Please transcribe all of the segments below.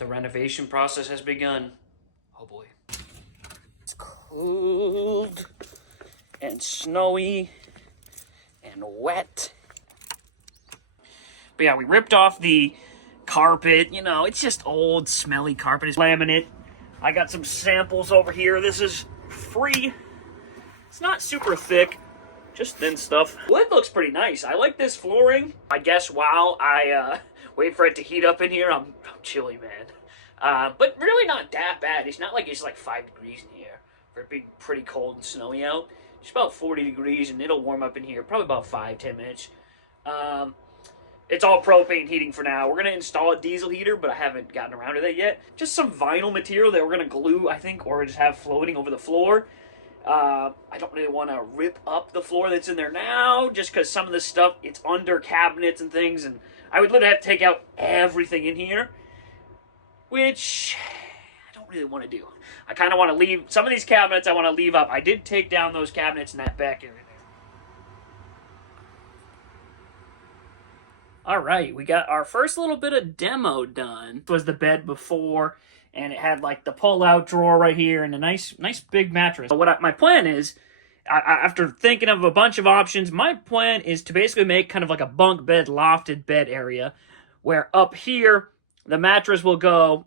The renovation process has begun. Oh boy. It's cold and snowy and wet. But yeah, we ripped off the carpet. You know, it's just old, smelly carpet. It's laminate. I got some samples over here. This is free. It's not super thick, just thin stuff. Wood looks pretty nice. I like this flooring. I guess while I wait for it to heat up in here, I'm chilly, man. But really not that bad. It's not like it's like 5 degrees in here for it being pretty cold and snowy out. It's about 40 degrees, and it'll warm up in here probably about 5-10 minutes. It's all propane heating for now. We're going to install a diesel heater, but I haven't gotten around to that yet. Just some vinyl material that we're going to glue, I think, or just have floating over the floor. I don't really want to rip up the floor that's in there now, just because some of this stuff, it's under cabinets and things, and I would literally have to take out everything in here, which I don't really want to do. I kind of want to leave, some of these cabinets I want to leave up. I did take down those cabinets in that back area. Alright, we got our first little bit of demo done. It was the bed before, and it had like the pull-out drawer right here and a nice big mattress. So my plan is, after thinking of a bunch of options, my plan is to basically make kind of like a bunk bed, lofted bed area, where up here, the mattress will go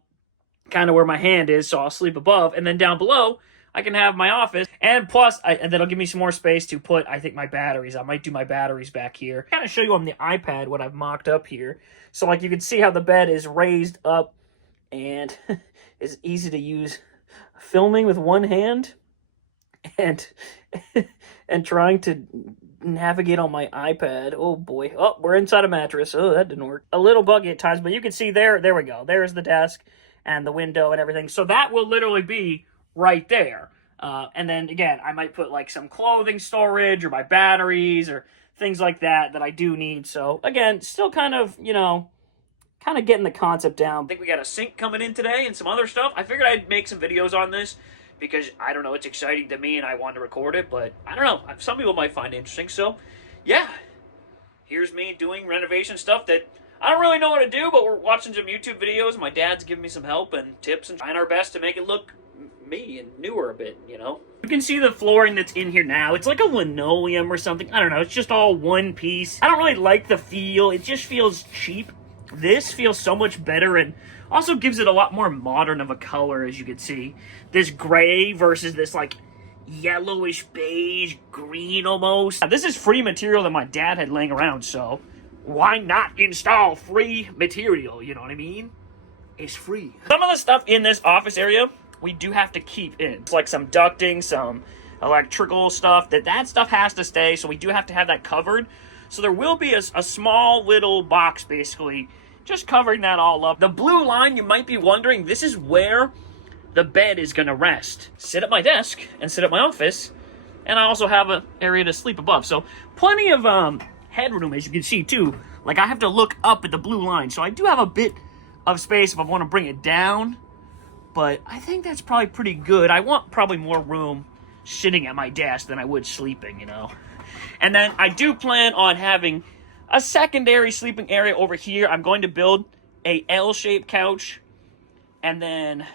kind of where my hand is, so I'll sleep above, and then down below, I can have my office, and plus, and that'll give me some more space to put, I think, my batteries. I might do my batteries back here. Kind of show you on the iPad what I've mocked up here. So, like, you can see how the bed is raised up, and it's easy to use. Filming with one hand, and trying to navigate on my iPad. Oh, boy. Oh, we're inside a mattress. Oh, that didn't work. A little buggy at times, but you can see there we go. There's the desk and the window and everything. So that will literally be right there. And then, again, I might put, like, some clothing storage or my batteries or things like that I do need. So, again, still kind of, you know, kind of getting the concept down. I think we got a sink coming in today and some other stuff. I figured I'd make some videos on this because, I don't know, it's exciting to me and I wanted to record it. But, I don't know, some people might find it interesting. So, yeah, here's me doing renovation stuff that I don't really know what to do, but we're watching some YouTube videos. My dad's giving me some help and tips and trying our best to make it look me and newer a bit, you know. You can see the flooring that's in here now. It's like a linoleum or something. I don't know. It's just all one piece. I don't really like the feel. It just feels cheap. This feels so much better and also gives it a lot more modern of a color, as you can see. This gray versus this, like, yellowish beige green almost. This is free material that my dad had laying around, so why not install free material, you know what I mean? It's free. Some of the stuff in this office area we do have to keep in. It's like some ducting, some electrical stuff. That stuff has to stay, so we do have to have that covered. So there will be a small little box, basically, just covering that all up. The blue line, you might be wondering, this is where the bed is going to rest. Sit at my desk and sit at my office, and I also have an area to sleep above. So plenty of headroom, as you can see, too. Like, I have to look up at the blue line, so I do have a bit of space if I want to bring it down. But I think that's probably pretty good. I want probably more room sitting at my desk than I would sleeping, you know. And then I do plan on having a secondary sleeping area over here. I'm going to build a L-shaped couch and then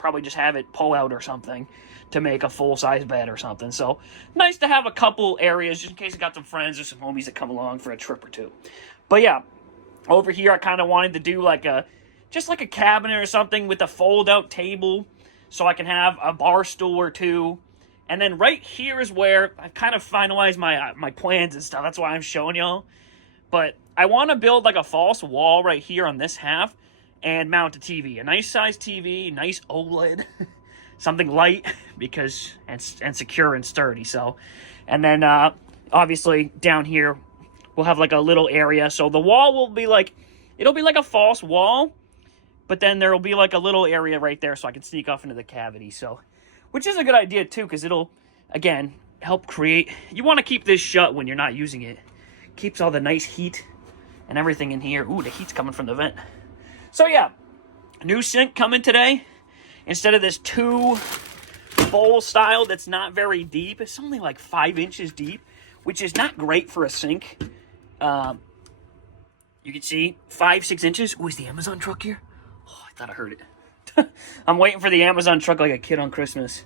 probably just have it pull out or something to make a full-size bed or something. So nice to have a couple areas just in case I got some friends or some homies that come along for a trip or two. But yeah, over here I kind of wanted to do like just like a cabinet or something with a fold-out table so I can have a bar stool or two. And then right here is where I've kind of finalized my plans and stuff. That's why I'm showing y'all. But I want to build like a false wall right here on this half and mount a TV. A nice size TV, nice OLED, something light because and secure and sturdy. So, and then obviously down here we'll have like a little area. So the wall will be like, it'll be like a false wall. But then there will be like a little area right there so I can sneak off into the cavity. So, which is a good idea too, because it'll, again, help create. You want to keep this shut when you're not using it. Keeps all the nice heat and everything in here. Ooh, the heat's coming from the vent. So yeah, new sink coming today. Instead of this 2 bowl style that's not very deep, it's only like 5 inches deep, which is not great for a sink. You can see 5-6 inches. Oh, is the Amazon truck here? Oh, Thought I heard it. I'm waiting for the Amazon truck like a kid on Christmas.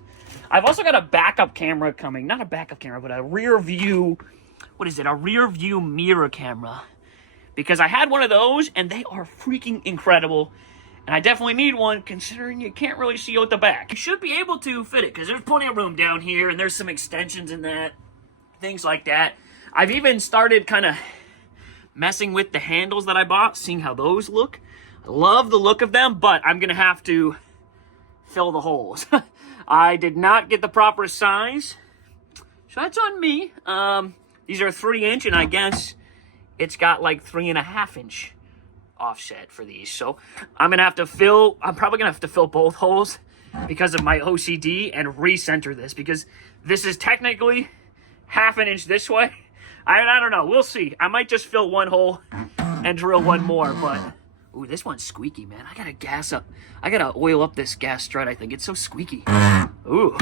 I've also got a backup camera coming. Not a backup camera, but a rear view... What is it? A rear view mirror camera. Because I had one of those, and they are freaking incredible. And I definitely need one, considering you can't really see out the back. You should be able to fit it, because there's plenty of room down here, and there's some extensions in that. Things like that. I've even started kind of messing with the handles that I bought, seeing how those look. I love the look of them, but I'm going to have to fill the holes. I did not get the proper size, so that's on me. These are 3-inch, and I guess it's got like 3.5-inch offset for these. So I'm probably going to have to fill both holes because of my OCD and recenter this, because this is technically 1/2 inch this way. I don't know. We'll see. I might just fill one hole and drill one more, but... Ooh, this one's squeaky, man. I gotta gas up. I gotta oil up this gas strut, I think. It's so squeaky. Ooh.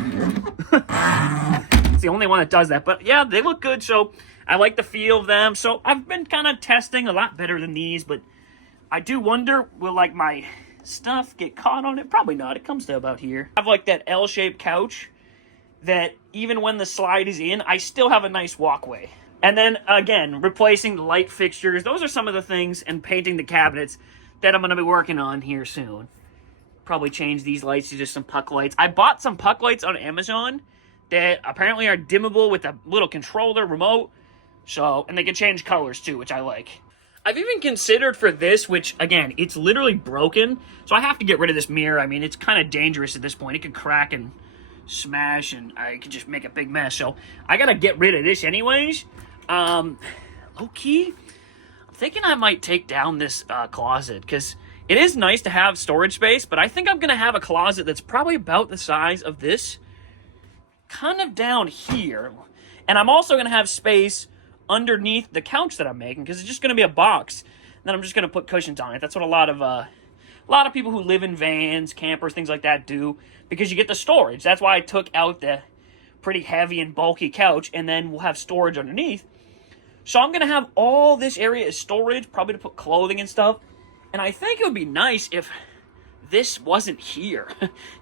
It's the only one that does that. But yeah, they look good, so I like the feel of them. So I've been kind of testing a lot better than these, but I do wonder, will like my stuff get caught on it? Probably not. It comes to about here. I have like that L-shaped couch that even when the slide is in, I still have a nice walkway. And then, again, replacing the light fixtures. Those are some of the things, and painting the cabinets that I'm going to be working on here soon. Probably change these lights to just some puck lights. I bought some puck lights on Amazon that apparently are dimmable with a little controller remote. So, and they can change colors too, which I like. I've even considered for this, which, again, it's literally broken. So I have to get rid of this mirror. I mean, it's kind of dangerous at this point. It could crack and smash, and I could just make a big mess. So I got to get rid of this anyways. Low-key, I'm thinking I might take down this closet, because it is nice to have storage space, but I think I'm going to have a closet that's probably about the size of this, kind of down here. And I'm also going to have space underneath the couch that I'm making, because it's just going to be a box. And then I'm just going to put cushions on it. That's what a lot of people who live in vans, campers, things like that do, because you get the storage. That's why I took out the pretty heavy and bulky couch, and then we'll have storage underneath. So I'm going to have all this area as storage, probably to put clothing and stuff. And I think it would be nice if this wasn't here.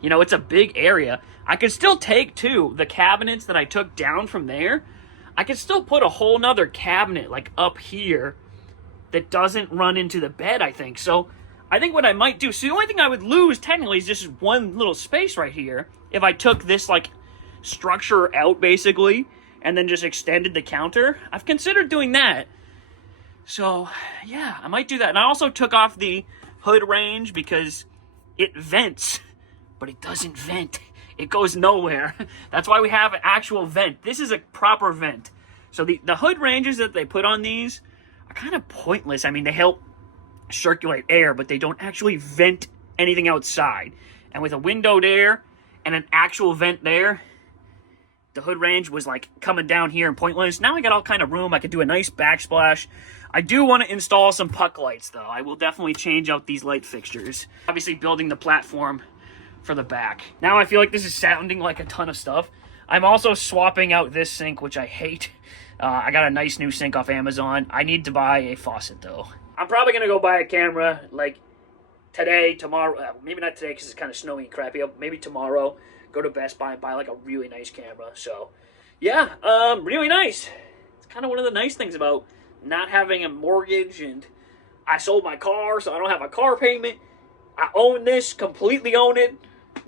You know, it's a big area. I could still take, too, the cabinets that I took down from there. I could still put a whole nother cabinet, like, up here that doesn't run into the bed, I think. So I think what I might do... So the only thing I would lose, technically, is just one little space right here. If I took this, like, structure out, basically, and then just extended the counter. I've considered doing that. So, yeah, I might do that. And I also took off the hood range because it vents, but it doesn't vent. It goes nowhere. That's why we have an actual vent. This is a proper vent. So the hood ranges that they put on these are kind of pointless. I mean, they help circulate air, but they don't actually vent anything outside. And with a window there and an actual vent there, the hood range was like coming down here and pointless. Now I got all kind of room. I could do a nice backsplash. I do want to install some puck lights, though. I will definitely change out these light fixtures. Obviously building the platform for the back. Now I feel like this is sounding like a ton of stuff. I'm also swapping out this sink, which I hate. I got a nice new sink off Amazon. I need to buy a faucet, though. I'm probably going to go buy a camera, like, today, tomorrow. Maybe not today because it's kind of snowy and crappy out. Maybe tomorrow. Go to Best Buy and buy, like, a really nice camera. So, yeah, really nice. It's kind of one of the nice things about not having a mortgage, and I sold my car, so I don't have a car payment. I own this, completely own it.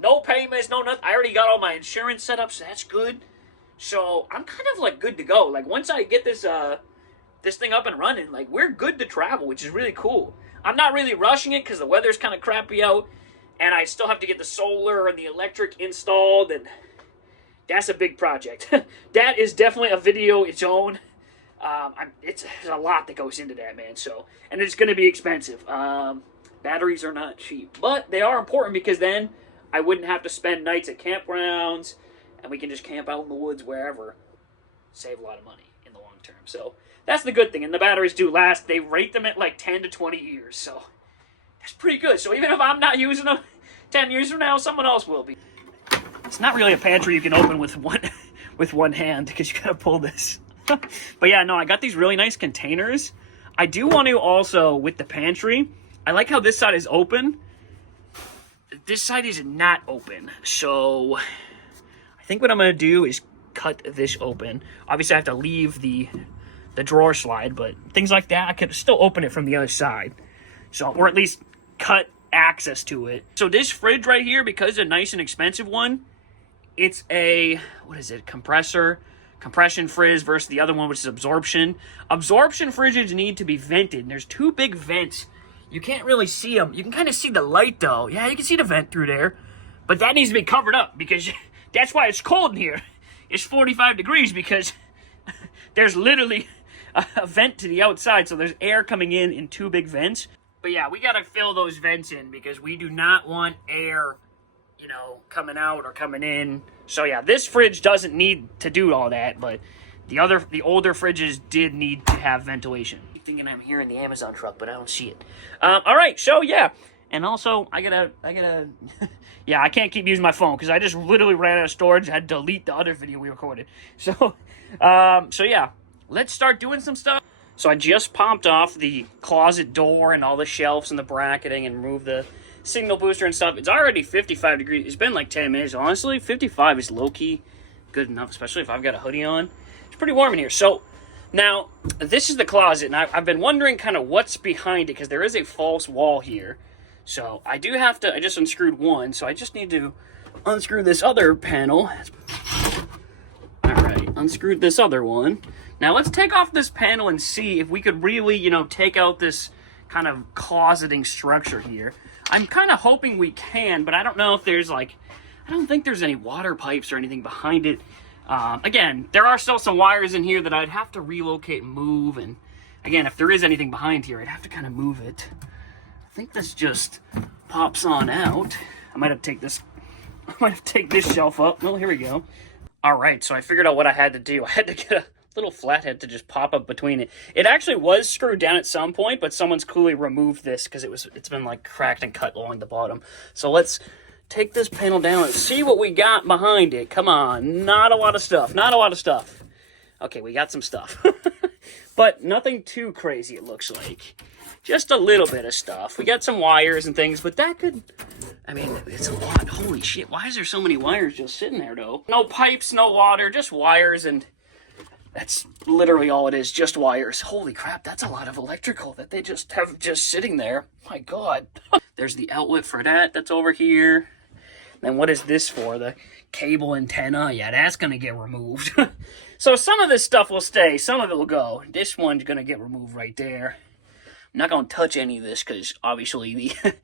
No payments, no nothing. I already got all my insurance set up, so that's good. So I'm kind of like good to go. Like once I get this this thing up and running, like we're good to travel, which is really cool. I'm not really rushing it because the weather's kind of crappy out, and I still have to get the solar and the electric installed, and that's a big project. That is definitely a video its own. There's a lot that goes into that, man. So, and it's going to be expensive. Batteries are not cheap, but they are important because then I wouldn't have to spend nights at campgrounds, and we can just camp out in the woods wherever. Save a lot of money in the long term. So that's the good thing. And the batteries do last. They rate them at like 10 to 20 years. So that's pretty good. So even if I'm not using them 10 years from now, someone else will be. It's not really a pantry you can open with one hand because you got to pull this. But yeah, no, I got these really nice containers. I do want to also, with the pantry, I like how this side is open. this side is not open. So I think what I'm going to do is cut this open. Obviously, I have to leave the drawer slide, but things like that, I could still open it from the other side. So, or at least cut access to it. So this fridge right here, because it's a nice and expensive one, it's a, what is it, compression fridge versus the other one, which is absorption. Absorption fridges need to be vented, and there's two big vents. You can't really see them. You can kind of see the light, though. Yeah, you can see the vent through there, but that needs to be covered up, because that's why it's cold in here. It's 45 degrees, because there's literally a vent to the outside, so there's air coming in two big vents. But yeah, we gotta fill those vents in, because we do not want air, you know, coming out or coming in. So yeah, this fridge doesn't need to do all that, but the older fridges did need to have ventilation. I'm thinking I'm hearing the Amazon truck, but I don't see it. All right, so yeah, and also I gotta, yeah, I can't keep using my phone because I just literally ran out of storage. I had to delete the other video we recorded. So, so yeah, let's start doing some stuff. So I just popped off the closet door and all the shelves and the bracketing and removed the signal booster and stuff. It's already 55 degrees. It's been like 10 minutes. Honestly, 55 is low-key good enough, especially if I've got a hoodie on. It's pretty warm in here. So now, this is the closet, and I've been wondering kind of what's behind it, because there is a false wall here. So I do have to, I just unscrewed one, so I just need to unscrew this other panel. All right, unscrewed this other one. Now let's take off this panel and see if we could really, you know, take out this kind of closeting structure here. I'm kind of hoping we can, but I don't know if there's like, I don't think there's any water pipes or anything behind it. Again, there are still some wires in here that I'd have to relocate and move. And again, if there is anything behind here, I'd have to kind of move it. I think this just pops on out. I might have to take this shelf up. Well, here we go. All right, so I figured out what I had to do. I had to get a little flathead to just pop up between it. It actually was screwed down at some point, but someone's coolly removed this because it's been like cracked and cut along the bottom. So let's take this panel down and see what we got behind it. Come on, not a lot of stuff. Not a lot of stuff. Okay, we got some stuff. But nothing too crazy, it looks like. Just a little bit of stuff. We got some wires and things, but that could, I mean, it's a lot. Holy shit, why is there so many wires just sitting there, though? No pipes, no water, just wires, and that's literally all it is, just wires. Holy crap, that's a lot of electrical that they just have just sitting there. My God. There's the outlet for that that's over here. Then what is this for? The cable antenna? Yeah, that's going to get removed. So some of this stuff will stay, some of it will go. This one's going to get removed right there. I'm not going to touch any of this because obviously the...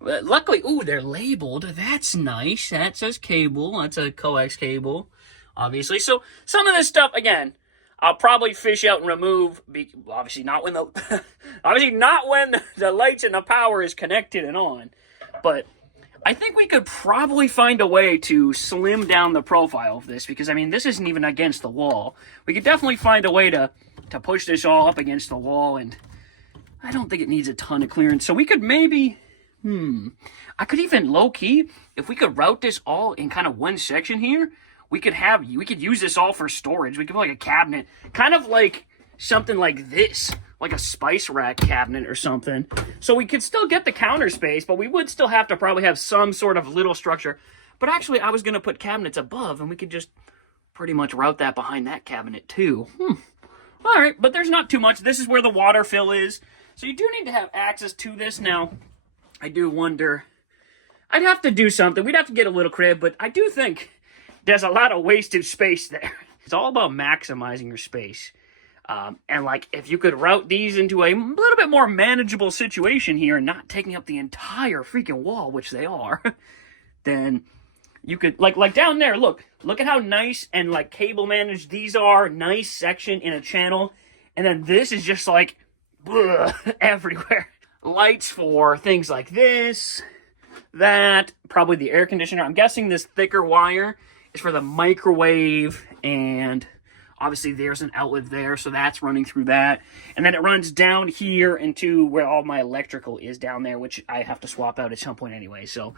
But luckily, ooh, they're labeled. That's nice. That says cable. That's a coax cable, obviously. So some of this stuff, again, I'll probably fish out and remove. Obviously not when the obviously not when the lights and the power is connected and on. But I think we could probably find a way to slim down the profile of this, because I mean this isn't even against the wall. We could definitely find a way to push this all up against the wall, and I don't think it needs a ton of clearance. So we could maybe, I could even low-key, if we could route this all in kind of one section here, we could use this all for storage. We could put like a cabinet, kind of like something like this, like a spice rack cabinet or something. So we could still get the counter space, but we would still have to probably have some sort of little structure. But actually, I was going to put cabinets above, and we could just pretty much route that behind that cabinet too. All right, but there's not too much. This is where the water fill is. So you do need to have access to this. Now, I do wonder, I'd have to do something. We'd have to get a little crib, but I do think there's a lot of wasted space there. It's all about maximizing your space. And like, if you could route these into a little bit more manageable situation here and not taking up the entire freaking wall, which they are, then you could, like down there, look at how nice and like cable managed these are. Nice section in a channel. And then this is just like, everywhere. Lights for things like this, that, probably the air conditioner. I'm guessing this thicker wire is for the microwave, and obviously there's an outlet there, so that's running through that. And then it runs down here into where all my electrical is down there, which I have to swap out at some point anyway. So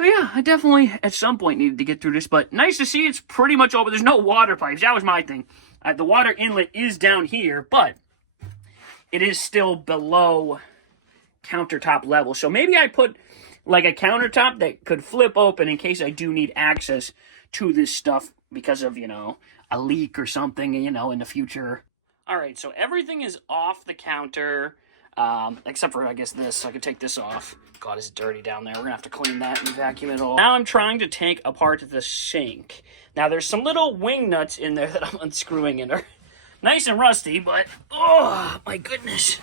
yeah, I definitely at some point needed to get through this, but nice to see it's pretty much open. There's no water pipes. That was my thing. The water inlet is down here, but it is still below countertop level. So maybe I put like a countertop that could flip open in case I do need access to this stuff because of, you know, a leak or something, you know, in the future. All right, so everything is off the counter, except for, I guess, this. So I can take this off. God, it's dirty down there. We're gonna have to clean that and vacuum it all. Now I'm trying to take apart the sink. Now there's some little wing nuts in there that I'm unscrewing and are nice and rusty, but oh my goodness.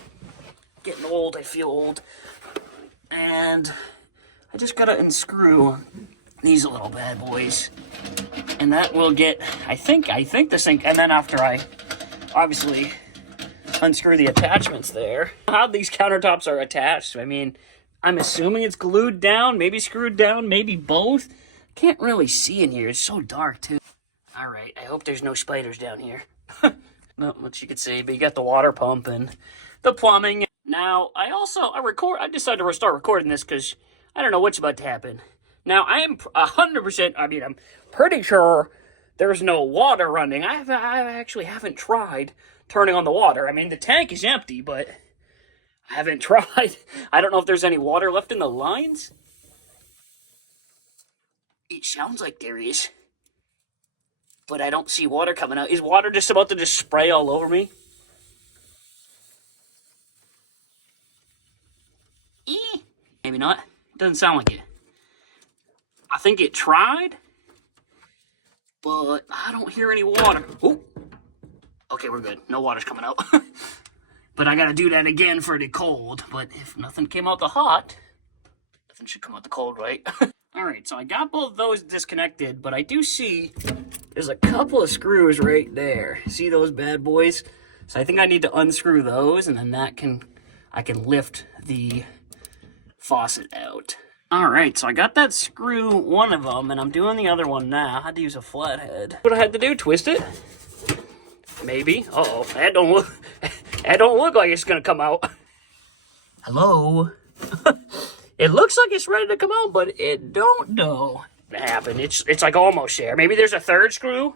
Getting old, I feel old. And I just gotta unscrew these little bad boys. And that will get, I think the sink, and then after I obviously unscrew the attachments there. How these countertops are attached, I mean, I'm assuming it's glued down, maybe screwed down, maybe both. Can't really see in here, it's so dark too. All right, I hope there's no spiders down here. Not much you can see, but you got the water pump and the plumbing. Now, I decided to start recording this because I don't know what's about to happen. Now, I am 100%, I'm pretty sure there's no water running. I actually haven't tried turning on the water. I mean, the tank is empty, but I haven't tried. I don't know if there's any water left in the lines. It sounds like there is, but I don't see water coming out. Is water just about to just spray all over me? Maybe not. Doesn't sound like it. I think it tried, but I don't hear any water. Ooh. Okay, we're good. No water's coming out. But I gotta do that again for the cold. But if nothing came out the hot, nothing should come out the cold, right? Alright, so I got both those disconnected, but I do see there's a couple of screws right there. See those bad boys? So I think I need to unscrew those, and then I can lift the faucet out. Alright, so I got that screw, one of them, and I'm doing the other one now. I had to use a flathead. What I had to do, twist it? Maybe. Uh-oh, that don't look like it's gonna come out. Hello? It looks like it's ready to come out, but it don't know. It happened. It's like almost there. Maybe there's a third screw.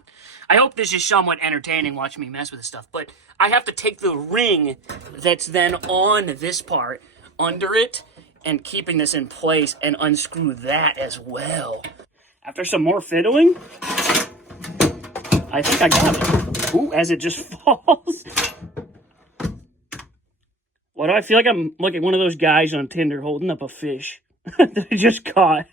I hope this is somewhat entertaining watching me mess with this stuff, but I have to take the ring that's then on this part, under it, and keeping this in place and unscrew that as well. After some more fiddling, I think I got it. Ooh, as it just falls. Why do I feel like I'm like one of those guys on Tinder holding up a fish that I just caught?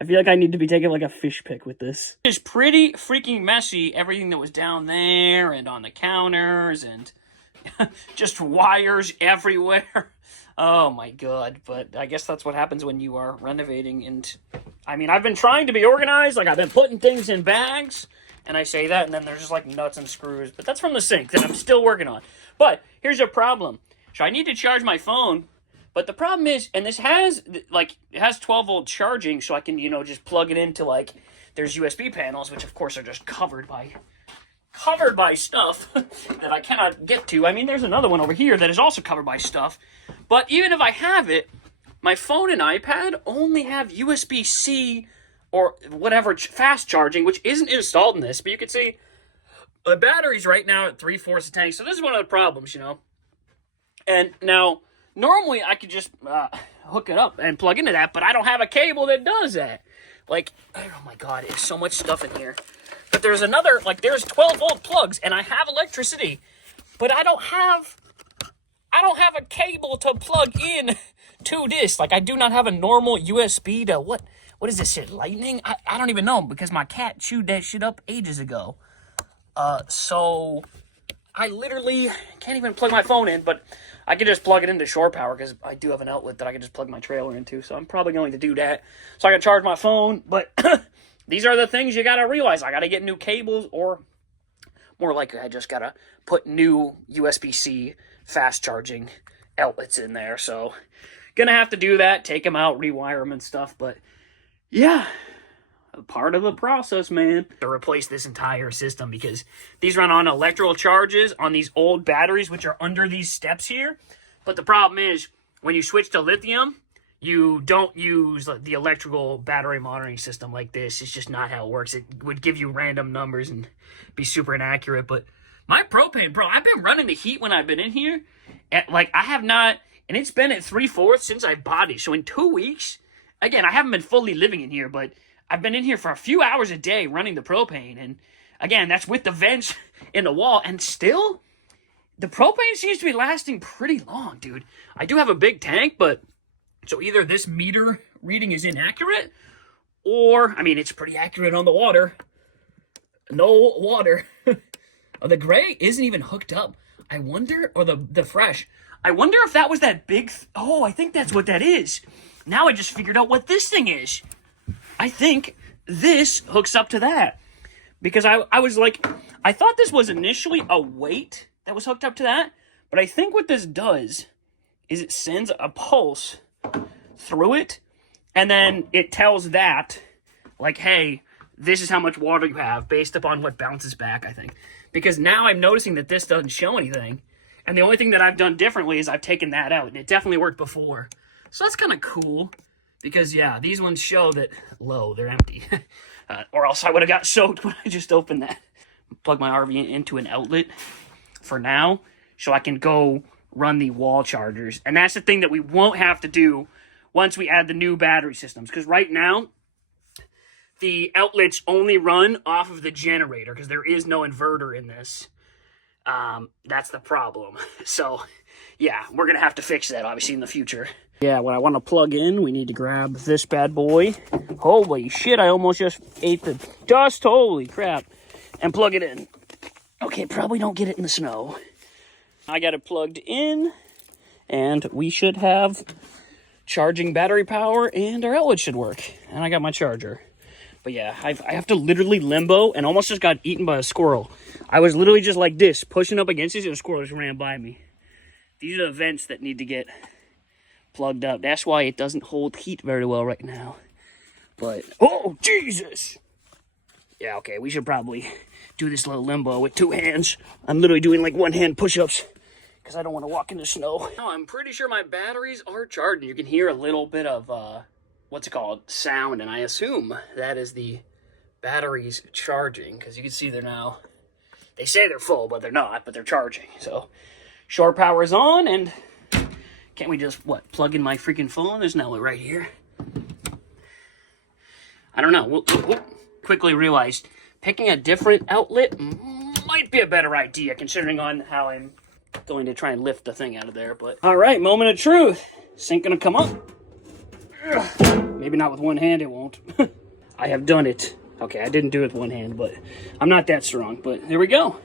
I feel like I need to be taking like a fish pic with this. It's pretty freaking messy, everything that was down there and on the counters and just wires everywhere. Oh my god, but I guess that's what happens when you are renovating. And I mean, I've been trying to be organized, like I've been putting things in bags, and I say that, and then there's just like nuts and screws, but that's from the sink that I'm still working on. But here's a problem. So I need to charge my phone, but the problem is, and this has, like, it has 12-volt charging, so I can, you know, just plug it into, like, there's USB panels, which of course are just covered by stuff that I cannot get to. I mean, there's another one over here that is also covered by stuff. But even if I have it, my phone and iPad only have USB-C or whatever fast charging, which isn't installed in this. But you can see the battery's right now at 3/4 the tank. So this is one of the problems, you know. And now, normally I could just hook it up and plug into that, but I don't have a cable that does that. Like, oh my god, there's so much stuff in here. But there's another, like, there's 12-volt plugs, and I have electricity, but I don't have a cable to plug in to this. Like, I do not have a normal USB to, what is this shit, lightning? I don't even know, because my cat chewed that shit up ages ago. So I literally can't even plug my phone in, but I can just plug it into shore power, because I do have an outlet that I can just plug my trailer into, so I'm probably going to do that. So I can charge my phone, but these are the things you gotta realize. I gotta get new cables, or more likely I just gotta put new USB-C fast charging outlets in there. So gonna have to do that, take them out, rewire them and stuff, but yeah, a part of the process, man. To replace this entire system, because these run on electrical charges on these old batteries, which are under these steps here. But the problem is, when you switch to lithium, you don't use the electrical battery monitoring system like this. It's just not how it works. It would give you random numbers and be super inaccurate. But my propane, bro, I've been running the heat when I've been in here. Like, I have not, and it's been at 3/4 since I bought it. So in 2 weeks, again, I haven't been fully living in here, but I've been in here for a few hours a day running the propane. And again, that's with the vents in the wall. And still, the propane seems to be lasting pretty long, dude. I do have a big tank, but so either this meter reading is inaccurate, or, I mean, it's pretty accurate on the water. No water. The gray isn't even hooked up. I wonder, or the fresh. I wonder if that was that big, oh, I think that's what that is. Now I just figured out what this thing is. I think this hooks up to that. Because I was like, I thought this was initially a weight that was hooked up to that. But I think what this does is it sends a pulse through it. And then it tells that, like, hey, this is how much water you have based upon what bounces back, I think. Because now I'm noticing that this doesn't show anything. And the only thing that I've done differently is I've taken that out. And it definitely worked before. So that's kind of cool. Because, yeah, these ones show that, low, they're empty. Or else I would have got soaked when I just opened that. Plug my RV into an outlet for now. So I can go run the wall chargers. And that's the thing that we won't have to do once we add the new battery systems. Because right now, the outlets only run off of the generator. Because there is no inverter in this. That's the problem. So, yeah, we're going to have to fix that, obviously, in the future. Yeah, when I want to plug in, we need to grab this bad boy. Holy shit, I almost just ate the dust. Holy crap. And plug it in. Okay, probably don't get it in the snow. I got it plugged in, and we should have charging battery power, and our outlet should work. And I got my charger. But yeah, I have to literally limbo, and almost just got eaten by a squirrel. I was literally just like this, pushing up against this, and a squirrel just ran by me. These are the vents that need to get plugged up. That's why it doesn't hold heat very well right now. But, oh, Jesus! Yeah, okay, we should probably do this little limbo with 2 hands. I'm literally doing like 1-hand push-ups because I don't want to walk in the snow. Now, I'm pretty sure my batteries are charging. You can hear a little bit of, what's it called? Sound, and I assume that is the batteries charging because you can see they're now, they say they're full, but they're not, but they're charging. So, shore power is on, and can't we just, what, plug in my freaking phone? There's no way right here. I don't know. We'll quickly realized picking a different outlet might be a better idea, considering on how I'm going to try and lift the thing out of there. But all right, moment of truth. Sink gonna come up. Maybe not with one hand, it won't. I have done it. Okay, I didn't do it with one hand, but I'm not that strong. But there we go.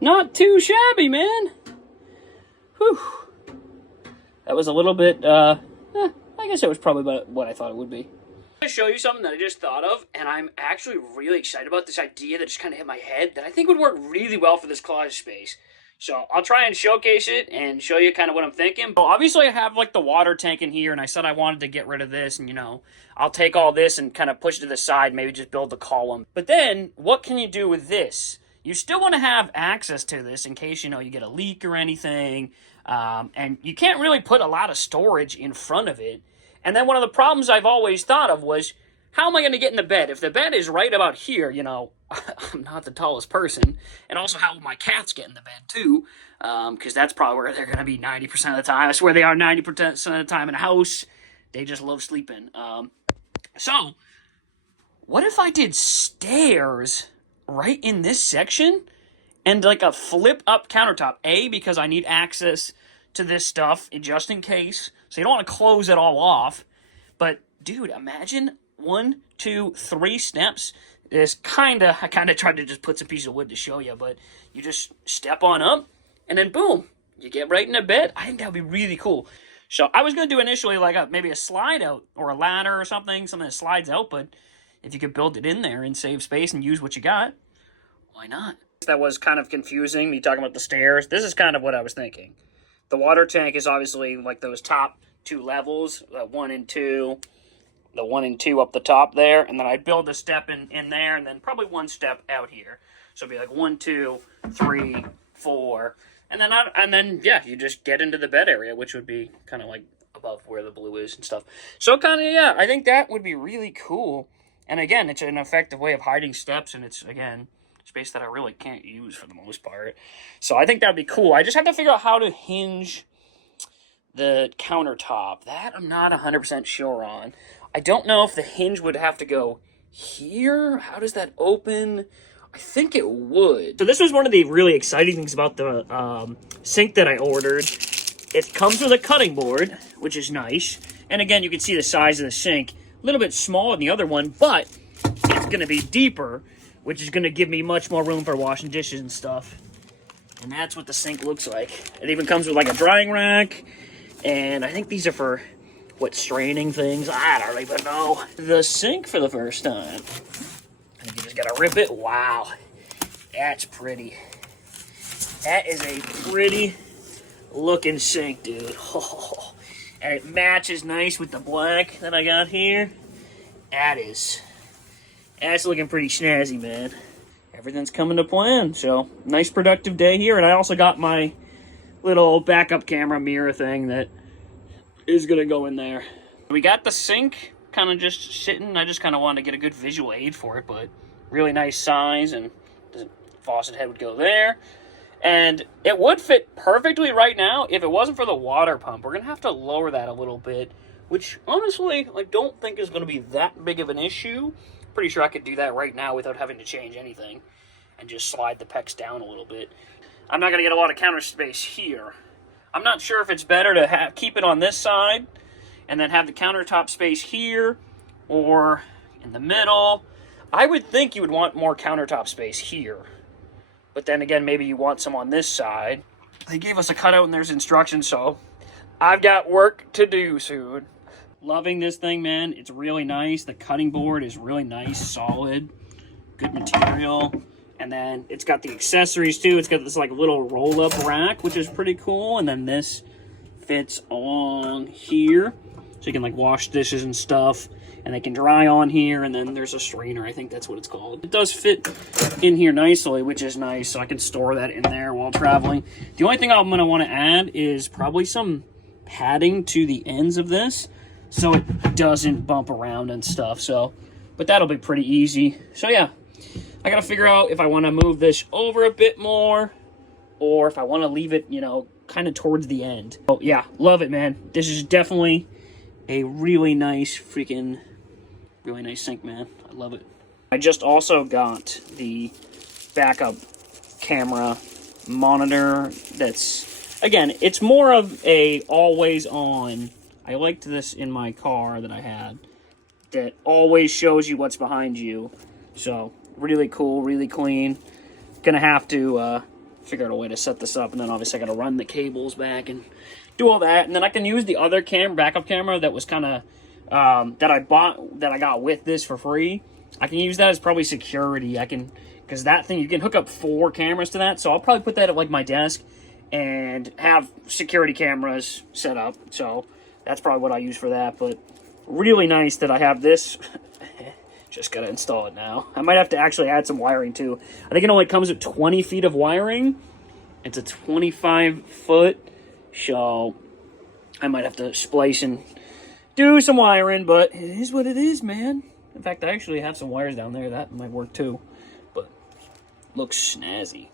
Not too shabby, man. Whew. That was a little bit, I guess it was probably about what I thought it would be. I'm going to show you something that I just thought of, and I'm actually really excited about this idea that just kind of hit my head that I think would work really well for this closet space. So I'll try and showcase it and show you kind of what I'm thinking. Well, obviously I have like the water tank in here, and I said I wanted to get rid of this, and you know, I'll take all this and kind of push it to the side, maybe just build the column. But then, what can you do with this? You still want to have access to this in case, you know, you get a leak or anything. And you can't really put a lot of storage in front of it. And then one of the problems I've always thought of was, how am I going to get in the bed? If the bed is right about here, you know, I'm not the tallest person. And also how will my cats get in the bed too? Because that's probably where they're going to be 90% of the time. That's where they are 90% of the time in a house. They just love sleeping. So, what if I did stairs right in this section? And like a flip up countertop. A, because I need access to this stuff just in case. So you don't want to close it all off. But dude, imagine 1, 2, 3 steps. I kind of tried to just put some piece of wood to show you. But you just step on up. And then boom. You get right in the bed. I think that would be really cool. So I was going to do initially like maybe a slide out. Or a ladder or something. Something that slides out. But if you could build it in there and save space and use what you got. Why not? That was kind of confusing, me talking about the stairs. This is kind of what I was thinking. The water tank is obviously like those top 2 levels, 1 and 2, the 1 and 2 up the top there, and then I'd build a step in there, and then probably 1 step out here. So it'd be like 1, 2, 3, 4, and then yeah, you just get into the bed area, which would be kind of like above where the blue is and stuff. So kind of, yeah, I think that would be really cool. And again, it's an effective way of hiding steps, and it's, again, space that I really can't use for the most part. So I think that'd be cool. I just have to figure out how to hinge the countertop. That I'm not 100% sure on. I don't know if the hinge would have to go here. How does that open? I think it would. So this was one of the really exciting things about the sink that I ordered. It comes with a cutting board, which is nice. And again, you can see the size of the sink. A little bit smaller than the other one, but it's going to be deeper, which is going to give me much more room for washing dishes and stuff. And that's what the sink looks like. It even comes with like a drying rack. And I think these are for, what, straining things? I don't even know. The sink for the first time. I think you just gotta rip it. Wow. That's pretty. That is a pretty looking sink, dude. Oh, and it matches nice with the black that I got here. That's looking pretty snazzy, man. Everything's coming to plan, so nice productive day here. And I also got my little backup camera mirror thing that is gonna go in there. We got the sink kind of just sitting. I just kind of wanted to get a good visual aid for it, but really nice size, and the faucet head would go there. And it would fit perfectly right now if it wasn't for the water pump. We're gonna have to lower that a little bit, which honestly I don't think is gonna be that big of an issue. Pretty sure I could do that right now without having to change anything and just slide the pecs down a little bit. I'm not gonna get a lot of counter space here. I'm not sure if it's better to keep it on this side and then have the countertop space here or in the middle. I would think you would want more countertop space here. But then again, maybe you want some on this side. They gave us a cutout and there's instructions, so I've got work to do soon. Loving this thing, man. It's really nice. The cutting board is really nice, solid, good material. And then it's got the accessories too. It's got this like little roll-up rack, which is pretty cool. And then this fits along here. So you can like wash dishes and stuff. And they can dry on here. And then there's a strainer. I think that's what it's called. It does fit in here nicely, which is nice. So I can store that in there while traveling. The only thing I'm going to want to add is probably some padding to the ends of this, so it doesn't bump around and stuff. So, but that'll be pretty easy. So yeah, I gotta figure out if I want to move this over a bit more or if I want to leave it, you know, kind of towards the end. Oh yeah, love it, man. This is definitely a really nice really nice sink, man. I love it. I just also got the backup camera monitor. That's, again, it's more of a always on. I liked this in my car that I had that always shows you what's behind you. So really cool, really clean. Gonna have to figure out a way to set this up, and then obviously I gotta run the cables back and do all that. And then I can use the other backup camera that was kind of that I got with this for free. I can use that as probably security. Because that thing, you can hook up 4 cameras to that. So I'll probably put that at like my desk and have security cameras set up. So that's probably what I use for that. But really nice that I have this. Just gotta install it now. I might have to actually add some wiring too. I think it only comes with 20 feet of wiring. It's a 25 foot. So I might have to splice and do some wiring, but it is what it is, man. In fact, I actually have some wires down there. That might work too. But looks snazzy.